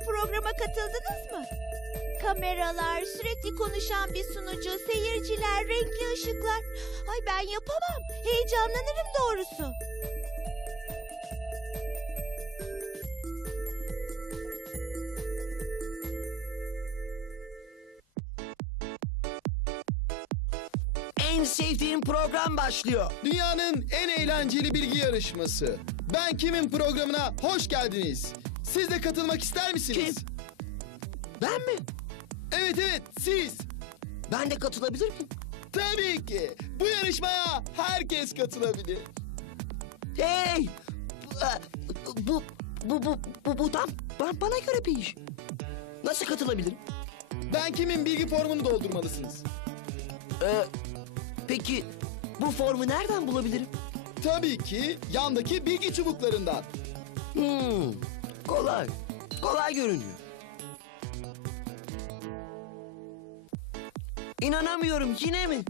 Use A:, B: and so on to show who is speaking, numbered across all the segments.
A: programa katıldınız mı? Kameralar, sürekli konuşan bir sunucu, seyirciler, renkli ışıklar. Ay ben yapamam. Heyecanlanırım doğrusu.
B: En sevdiğim program başlıyor.
C: Dünyanın en eğlenceli bilgi yarışması. Ben Kim'in programına hoş geldiniz. Siz de katılmak ister misiniz?
B: Kim? Ben mi?
C: Evet siz.
B: Ben de katılabilir miyim?
C: Tabii ki. Bu yarışmaya herkes katılabilir.
B: Hey! Bu tam bana göre bir iş. Nasıl katılabilirim?
C: Ben Kim'in bilgi formunu doldurmalısınız.
B: Peki bu formu nereden bulabilirim?
C: Tabii ki yandaki bilgi çubuklarından.
B: Kolay. Kolay görünüyor. İnanamıyorum, yine mi?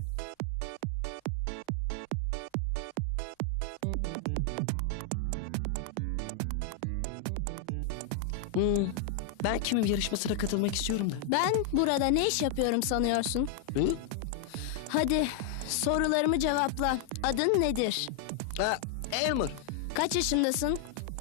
B: Ben Kim'in yarışmasına katılmak istiyorum da.
D: Ben burada ne iş yapıyorum sanıyorsun?
B: Hı?
D: Hadi sorularımı cevapla. Adın nedir?
B: Elmer.
D: Kaç yaşındasın?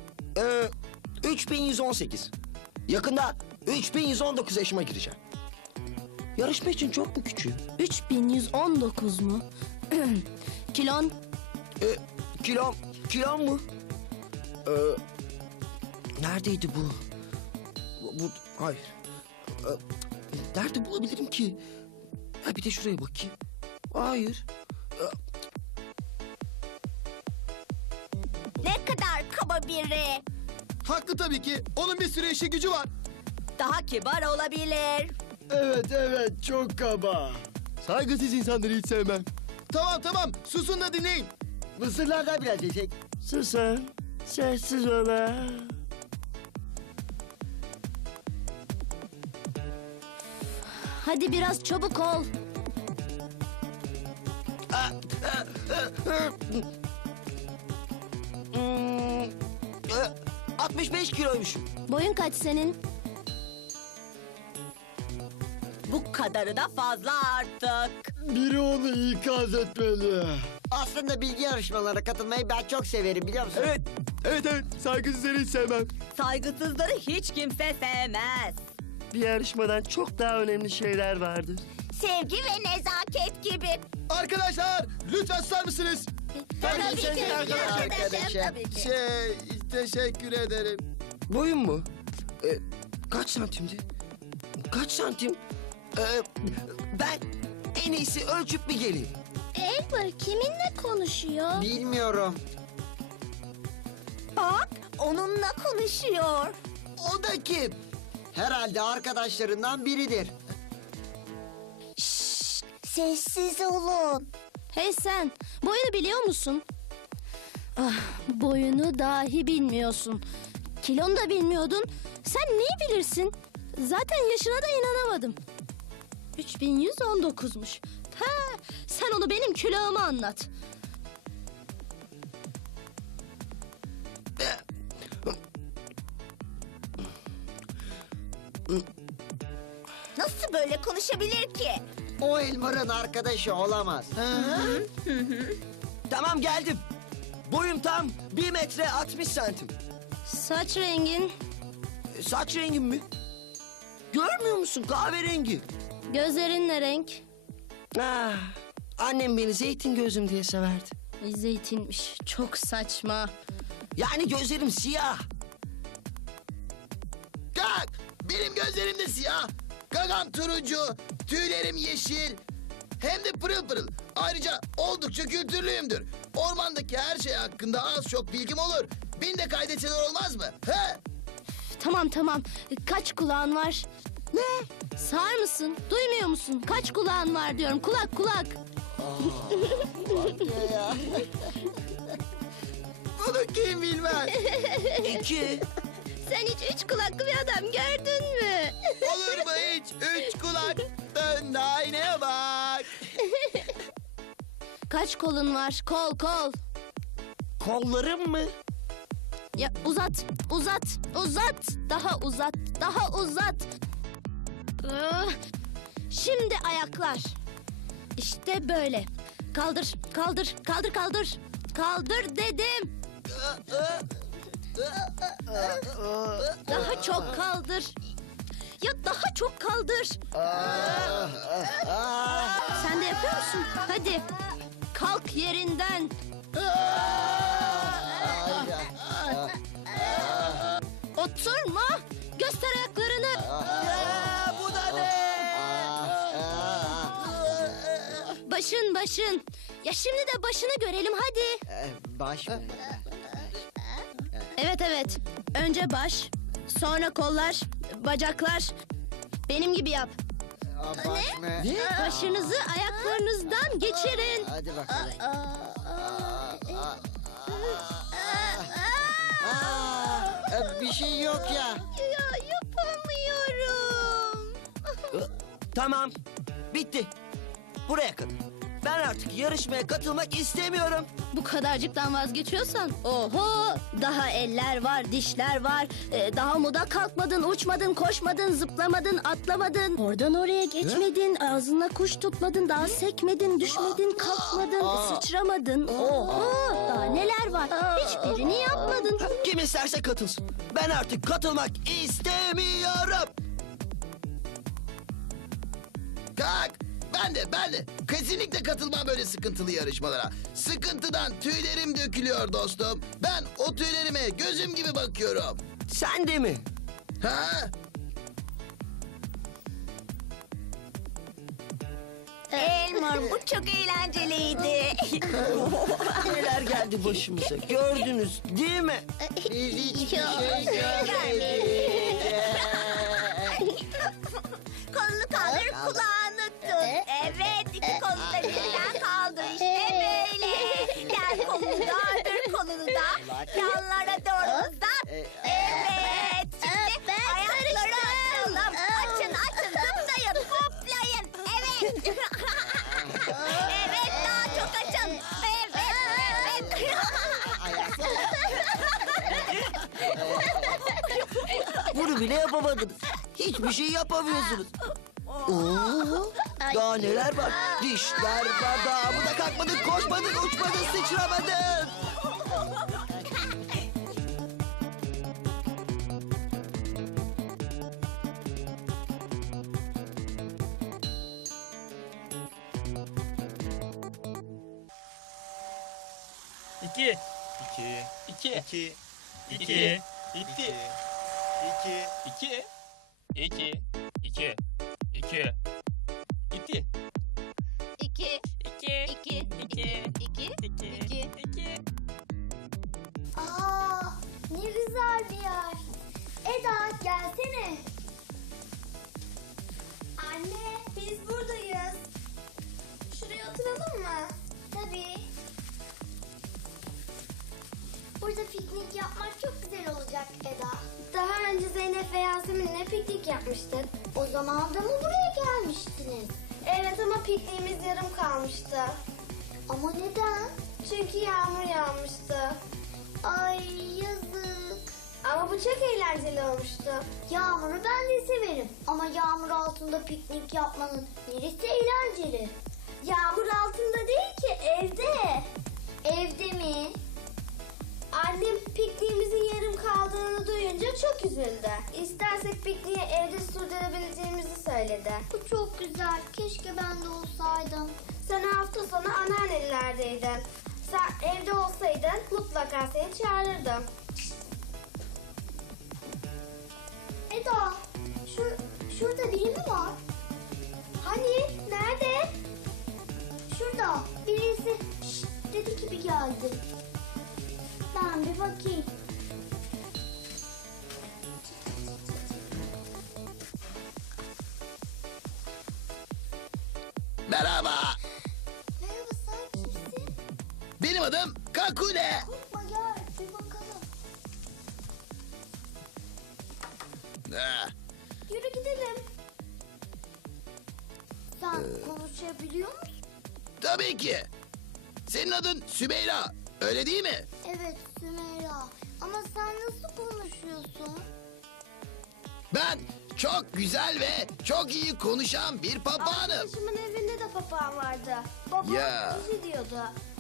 B: 3118. Yakında 3119 yaşıma gireceğim. Yarışma için çok mu küçüğüm?
D: 3119 mu? Kilon?
B: Kilom mu? Neredeydi bu? Hayır. Nerede bulabilirim ki? Ha, bir de şuraya bakayım. Hayır.
A: Ne kadar kaba biri.
C: Haklı tabii ki. Onun bir sürü işi gücü var.
A: Daha kibar olabilir.
E: Evet çok kaba. Saygısız insanları hiç sevmem.
C: Tamam susun da dinleyin.
E: Mısırlardan biraz yesek. Susun. Sessiz ola.
D: Hadi biraz çabuk ol.
B: 65 kiloymuşum.
D: Boyun kaç senin?
A: Bu kadarı da fazla artık.
E: Biri onu ikaz etmeli.
F: Aslında bilgi yarışmalarına katılmayı ben çok severim, biliyor musun?
E: Evet. Saygısızları hiç sevmem.
A: Saygısızları hiç kimse sevmez.
E: Bir yarışmadan çok daha önemli şeyler vardır.
A: Sevgi ve nezaket gibi.
C: Arkadaşlar lütfen susar mısınız?
A: Tabii ki
F: arkadaşım.
A: tabii ki.
C: Teşekkür ederim.
B: Boyun mu? Kaç santimdi? Kaç santim? Ben en iyisi ölçüp bir geleyim.
D: Elmer kiminle konuşuyor?
F: Bilmiyorum.
A: Bak onunla konuşuyor.
F: O da kim? Herhalde arkadaşlarından biridir.
A: Sessiz olun.
D: Hey sen, boyunu biliyor musun? Ah, boyunu dahi bilmiyorsun. Kilonu da bilmiyordun. Sen neyi bilirsin? Zaten yaşına da inanamadım. 3119'muş. Ha, sen onu benim külahıma anlat.
A: Nasıl böyle konuşabilir ki?
F: O Elmar'ın arkadaşı olamaz.
B: Tamam, geldim. Boyum tam 1 metre 60 santim.
D: Saç rengin,
B: Saç rengim mi? Görmüyor musun, kahverengi?
D: gözlerin ne renk?
B: Ah, annem beni zeytin gözüm diye severdi.
D: Zeytinmiş. Çok saçma.
B: Yani gözlerim siyah.
C: Kalk! Benim gözlerim de siyah. Gagam turuncu, tüylerim yeşil. Hem de pırıl pırıl. Ayrıca oldukça kültürlüyümdür. Ormandaki her şey hakkında az çok bilgim olur. Beni de kaydetseler olmaz mı? He?
D: Tamam. Kaç kulağın var? Ne? Sağır mısın? Duymuyor musun? Kaç kulağın var diyorum. Kulak.
C: Bunu kim bilmez?
B: 2.
D: Sen hiç 3 kulaklı bir adam gördün mü?
C: Olur mu hiç? 3 kulak. Dön aynaya bak.
D: Kaç kolun var? Kol.
B: Kollarım mı?
D: Ya uzat, uzat, uzat. Daha uzat, daha uzat. Şimdi ayaklar. İşte böyle. Kaldır, kaldır, kaldır, kaldır. Kaldır dedim. Daha çok kaldır. Ya daha çok kaldır. Sen de yapıyor musun? Hadi. Kalk yerinden. Oturma. Göster ayaklarını.
B: Bu da ne?
D: Başın, başın. Ya şimdi de başını görelim hadi.
F: Baş mı?
D: Evet, evet. Önce baş, sonra kollar, bacaklar. Benim gibi yap.
F: Baş mı?
D: Başınızı ayaklarınızdan geçirin.
F: Hadi bakalım. Bir şey yok ya.
D: Ya yapamıyorum.
B: Tamam. Bitti. Buraya kadar. Ben artık yarışmaya katılmak istemiyorum.
D: Bu kadarcıktan vazgeçiyorsan, oho, daha eller var, dişler var. Daha muda kalkmadın, uçmadın, koşmadın, zıplamadın, atlamadın. Oradan oraya geçmedin, ağzına kuş tutmadın, daha sekmedin, düşmedin, kalkmadın, sıçramadın. Oho, daha neler var? Hiçbirini yapmadın.
B: Kim isterse katılsın. Ben artık katılmak istemiyorum.
C: Kalk. Ben de. Kesinlikle katılmam böyle sıkıntılı yarışmalara. Sıkıntıdan tüylerim dökülüyor dostum. Ben o tüylerime gözüm gibi bakıyorum.
B: Sen de mi?
C: Ha?
A: Elmar bu çok eğlenceliydi.
B: Neler geldi başımıza gördünüz değil mi?
F: Biz hiçbir şey görmedik.
A: Kolunu kaldır, kulağını tut. Evet, iki kolunu da birden kaldır. İşte böyle. Gel kolunu da, kolunu da. Yanlara doğru uzat. Evet. Şimdi ayakları açalım. Açın, zıplayın, hoplayın. Evet. Evet, daha çok açın. Evet.
B: Bunu bile yapamadınız. Hiçbir şey yapamıyorsunuz. Oo, daha neler var? Dişler var, daha amuda kalkmadın, koşmadın, uçmadın, sıçramadın.
G: İki. İki. İki. İki. İki. İki. İki. İki. İki. İki. İki.
A: İki,
G: İki.
A: iki,
G: İki.
A: iki,
G: İki. İki.
H: Aa, ne güzel bir yer. Eda gelsene. Anne biz buradayız. Şuraya oturalım mı? Tabii. Burada piknik yapmak çok güzel olacak Eda. Daha önce Zeynep ve Yasemin'le piknik yapmıştık. O zaman da mı buraya gelmiştiniz? Evet ama pikniğimiz yarım kalmıştı. Ama neden? Çünkü yağmur yağmıştı. Ay yazık. Ama bu çok eğlenceli olmuştu. Yağmuru ben de severim. Ama yağmur altında piknik yapmanın neresi eğlenceli? Yağmur altında değil ki evde. Evde mi? Annem pikniğimizin yarım kaldığını duyunca çok üzüldü. İstersek pikniği evde sürdürebileceğimizi söyledi. Bu çok güzel. Keşke ben de olsaydım. Sen hafta sonu anneannelerdeydin. Sen evde olsaydın mutlaka seni çağırırdım. Eda, şurada biri mi var? Hani? Nerede? Şurada. Birisi şşt dedi gibi geldi. Ben bir bakayım.
C: Merhaba.
H: Merhaba sen kimsin?
C: Benim adım Kakule.
H: Korkma gel bir bakalım.
C: Ha,
H: Yürü gidelim. Sen konuşabiliyor musun?
C: tabii ki. Senin adın Sümeyra. Öyle değil mi?
H: Evet Sümeyra. Ama sen nasıl konuşuyorsun?
C: Ben çok güzel ve çok iyi konuşan bir papağanım.
H: Arkadaşımın evinde de papağan vardı. Babam
C: Ya.
H: bizi diyordu.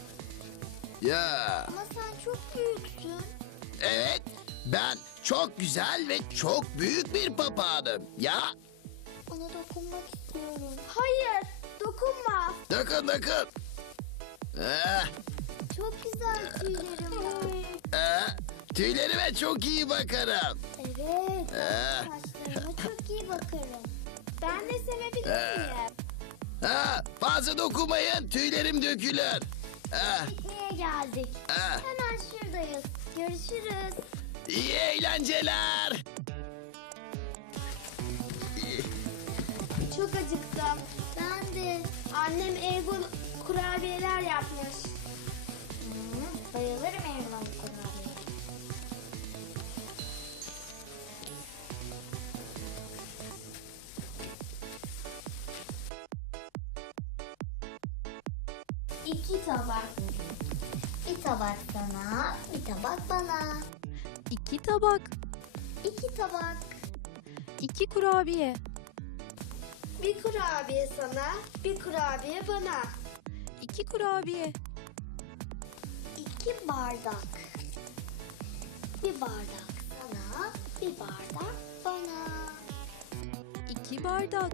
C: Ya.
H: Ama sen çok büyüksün.
C: Evet, ben çok güzel ve çok büyük bir papağanım. Ya,
H: Ona dokunmak istiyorum. Hayır, dokunma.
C: dokun. Ah,
H: Çok güzel tüylerim var.
C: tüylerime çok iyi bakarım.
H: Evet,
C: Ah.
H: saçlarıma çok iyi bakarım. Ben de sevebilir miyim?
C: Fazla dokunmayın, tüylerim dökülür. Ah,
H: Pikniğe geldik.
C: ah,
H: Hemen şuradayız. Görüşürüz.
C: iyi eğlenceler.
H: Çok acıktım. Ben de. Annem elmalı kurabiyeler yapmış. Bayılırım elmalı kurabiye. İki tabak. Bir tabak sana, bir tabak bana.
D: 2 tabak,
H: İki tabak.
D: 2 kurabiye,
H: Bir kurabiye sana, bir kurabiye bana.
D: 2 kurabiye,
H: 2 bardak. Bir bardak sana, bir bardak bana.
D: 2 bardak,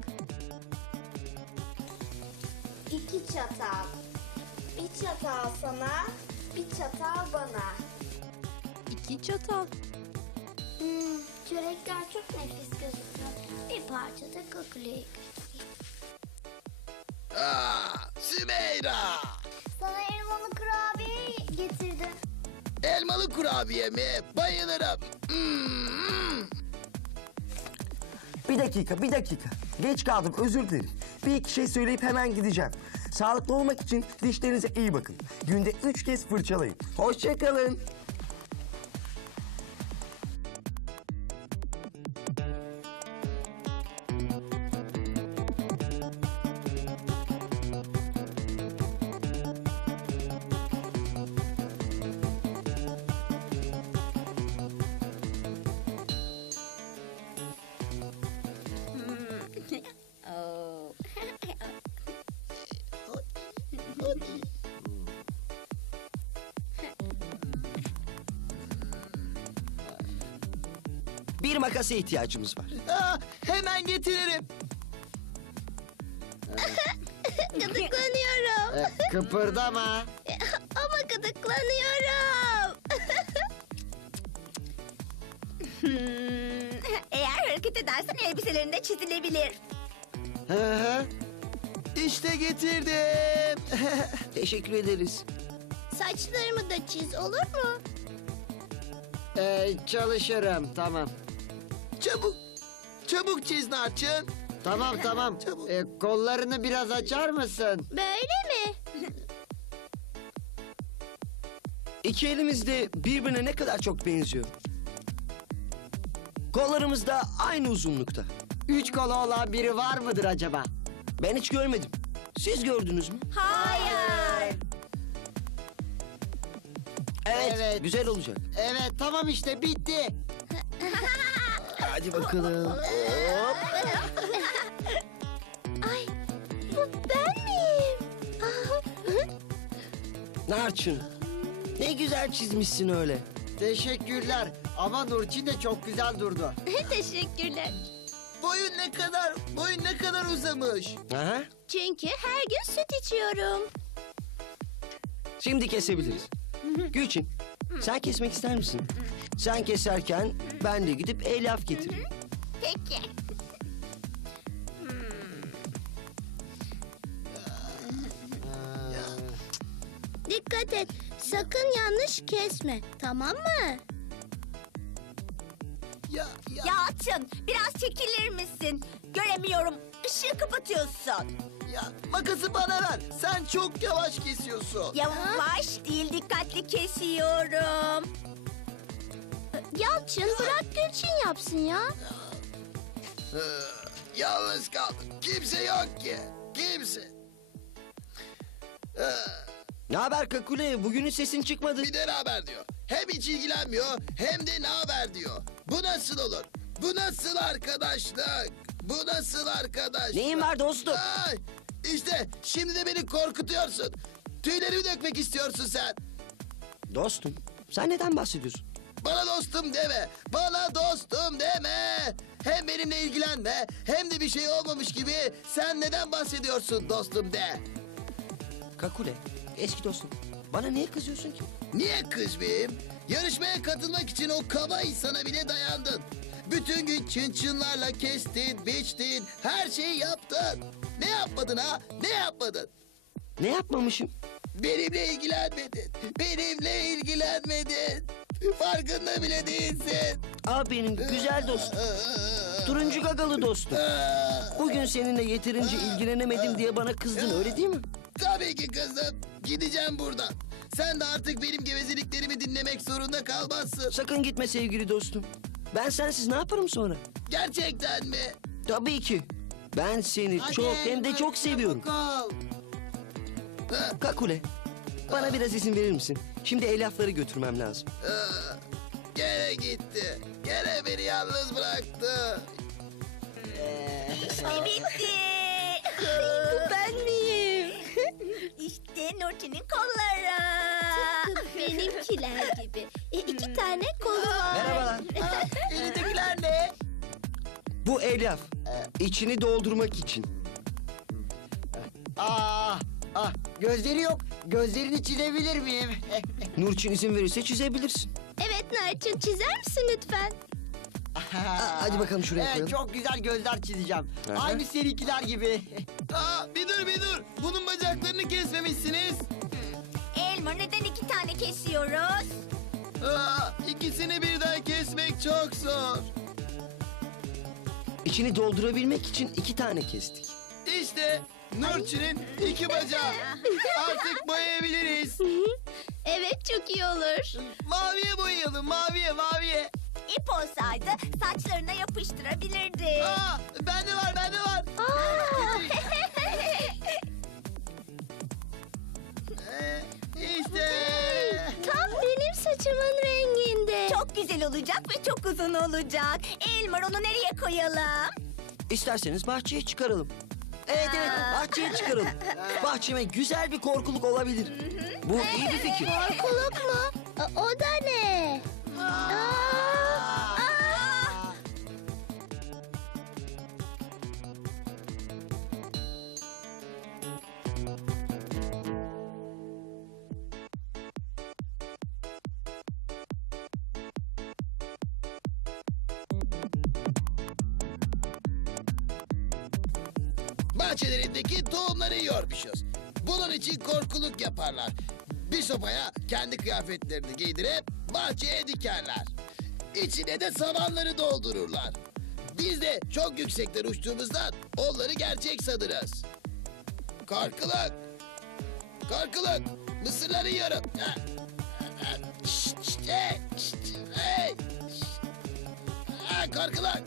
H: 2 çatal. Bir çatal sana, bir çatal bana.
D: 2 çatal,
H: Çörekler çok nefis gözüküyor. Bir parça da kakule.
C: Sümeyra.
H: Sana elmalı kurabiye getirdim.
C: Elmalı kurabiye mi? Bayılırım.
B: Bir dakika. Geç kaldım, özür dilerim. Bir iki şey söyleyip hemen gideceğim. Sağlıklı olmak için dişlerinize iyi bakın. Günde 3 kez fırçalayın. Hoşça kalın. Bir makasa ihtiyacımız var.
C: Hemen getiririm.
A: Gıdıklanıyorum.
F: Kıpırdama.
A: Ama gıdıklanıyorum. Eğer hareket edersen elbiselerin de çizilebilir.
F: Hı hı.
C: İşte getirdim.
B: Teşekkür ederiz.
A: Saçlarımı da çiz, olur mu?
F: Çalışırım, tamam.
C: Çabuk çiz Narçın.
F: Tamam.
C: Çabuk.
F: Kollarını biraz açar mısın?
A: Böyle mi?
B: İki elimiz de birbirine ne kadar çok benziyor. Kollarımız da aynı uzunlukta.
F: 3 kolu olan biri var mıdır acaba?
B: Ben hiç görmedim. Siz gördünüz mü?
A: Hayır.
F: Evet.
B: Güzel olacak.
F: Evet, tamam işte bitti.
B: Hadi bakalım. Hop.
A: Ay, bu ben miyim?
B: Narçın. Ne güzel çizmişsin öyle.
F: Teşekkürler. Ama Nurçin de çok güzel durdu.
A: Teşekkürler.
C: Boyun ne kadar uzamış.
B: Aha.
A: Çünkü her gün süt içiyorum.
B: Şimdi kesebiliriz. Gülçin, sen kesmek ister misin? Sen keserken ben de gidip elyaf getiririm.
A: Peki. Dikkat et. Sakın yanlış kesme. Tamam mı?
C: Ya
A: Yalçın, biraz çekilir misin? Göremiyorum. Işığı kapatıyorsun.
C: makası bana ver. Sen çok yavaş kesiyorsun.
A: Yavaş değil, dikkatli kesiyorum. Yalçın, bırak Gülçin yapsın ya.
C: Yalnız kaldım. Kimse yok ki. Kimse.
B: Ne haber Kakule? Bugünün sesin çıkmadı.
C: Bir de ne haber diyor. Hem hiç ilgilenmiyor hem de ne haber diyor. Bu nasıl olur? Bu nasıl arkadaşlık? Bu nasıl arkadaşlık?
B: Neyin var dostum?
C: Ay, işte şimdi de beni korkutuyorsun. Tüylerimi dökmek istiyorsun sen.
B: Dostum, sen neden bahsediyorsun?
C: Bana dostum deme. Bana dostum deme. Hem benimle ilgilenme hem de bir şey olmamış gibi sen neden bahsediyorsun dostum de.
B: Kakule, eski dostum. Bana niye kızıyorsun ki?
C: Niye kızmayayım? Yarışmaya katılmak için o kaba insana bile dayandın. Bütün gün çınçınlarla kestin, biçtin, her şeyi yaptın. Ne yapmadın ha? Ne yapmadın?
B: Ne yapmamışım?
C: Benimle ilgilenmedin. Benimle ilgilenmedin. Farkında bile değilsin.
B: Benim güzel dostum. Turuncu gagalı dostum. Bugün seninle yeterince ilgilenemedim diye bana kızdın, öyle değil mi?
C: Tabii ki kızım. Gideceğim buradan. Sen de artık benim gevezeliklerimi dinlemek zorunda kalmazsın.
B: Sakın gitme sevgili dostum. Ben sensiz ne yaparım sonra?
C: Gerçekten mi?
B: Tabii ki. Ben seni çok hem de çok seviyorum. Kakule, bana biraz izin verir misin? Şimdi Elyafları götürmem lazım.
C: Gene gitti. Gene beni yalnız bıraktı.
A: İşte bitti. Bu ben miyim? İşte Nurçin'in kolları.
D: Benimkiler gibi. 2 tane kolu var.
B: Merhabalar.
C: Elindekiler ne?
B: Bu Elyaf. İçini doldurmak için.
F: Gözleri yok. Gözlerini çizebilir miyim?
B: Nurçin izin verirse çizebilirsin.
D: Evet Narçın, çizer misin lütfen?
B: Hadi bakalım şuraya
F: Evet,
B: koyalım.
F: çok güzel gözler çizeceğim.
B: Aha.
F: Aynı seninkiler gibi.
C: Bir dur. Bunun bacaklarını kesmemişsiniz.
A: Elmer, neden 2 tane kesiyoruz?
C: İkisini birden kesmek çok zor.
B: İçini doldurabilmek için 2 tane kestik.
C: İşte Nurçin'in 2 bacağı. Artık boyayabiliriz.
D: Evet, çok iyi olur.
C: Maviye boyayalım, maviye.
A: İp olsaydı saçlarına yapıştırabilirdi.
C: Bende var. İşte.
D: Tam benim saçımın renginde.
A: Çok güzel olacak ve çok uzun olacak. Elmer, onu nereye koyalım?
B: İsterseniz bahçeye çıkaralım. Evet, bahçeye çıkaralım. Bahçeme güzel bir korkuluk olabilir. Bu iyi bir fikir.
D: Korkuluk mu? O da ne?
C: Bahçelerindeki tohumları yiyormuşuz. Bunun için korkuluk yaparlar. Bir sopaya kendi kıyafetlerini giydirip bahçeye dikerler. İçine de samanları doldururlar. Biz de çok yüksekten uçtuğumuzdan onları gerçek sanırız. Korkuluk. Mısırları yiyorum. Hey. Korkuluk.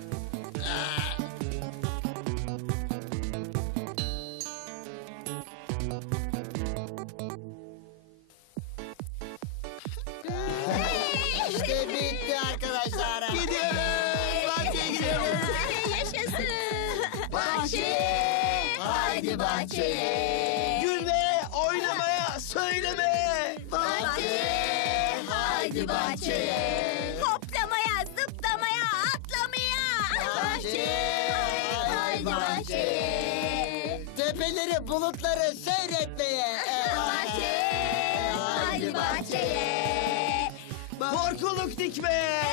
F: İşte bitti arkadaşlar.
C: Gidiyoruz. Bahçeye gidiyoruz.
D: Yaşasın.
C: Bahçeye.
F: Haydi bahçeye.
C: Gülmeye, oynamaya, söylemeye.
A: Bahçeye, haydi bahçeye. Hoplamaya, zıplamaya, atlamaya.
F: Bahçeye. Haydi bahçeye. Tepeleri, bulutları seyretmeye.
A: Bahçeye, haydi bahçeye.
B: Korkuluk dikme.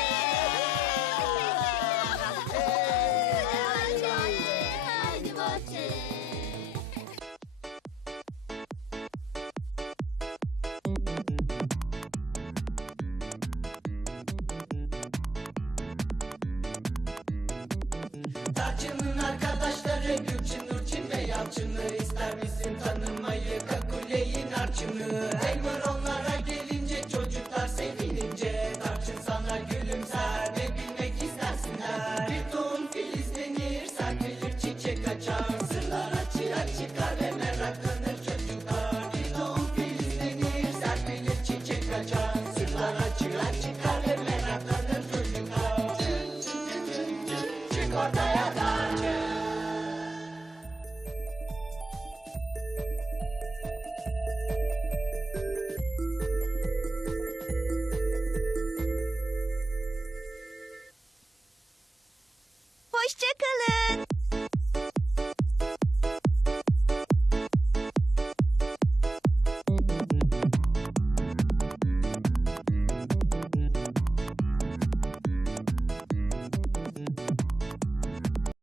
A: Haydi bahçeye.
I: Tarçın'ın arkadaşları Gülçin, Nurçin ve Yalçın'ı ister misin tanımayı? Kakule'yi, Narçın'ı. Elmer onlara gelince çocuklar sevinince Tarçın sana gülümser ve bilmek istersinler. Bir tohum filizlenir, serpilir, çiçek açar. Sırlar açığa çıkar ve meraklanır çocuklar. Bir tohum filizlenir, çık ortaya tarçın.
A: Hoşça kalın.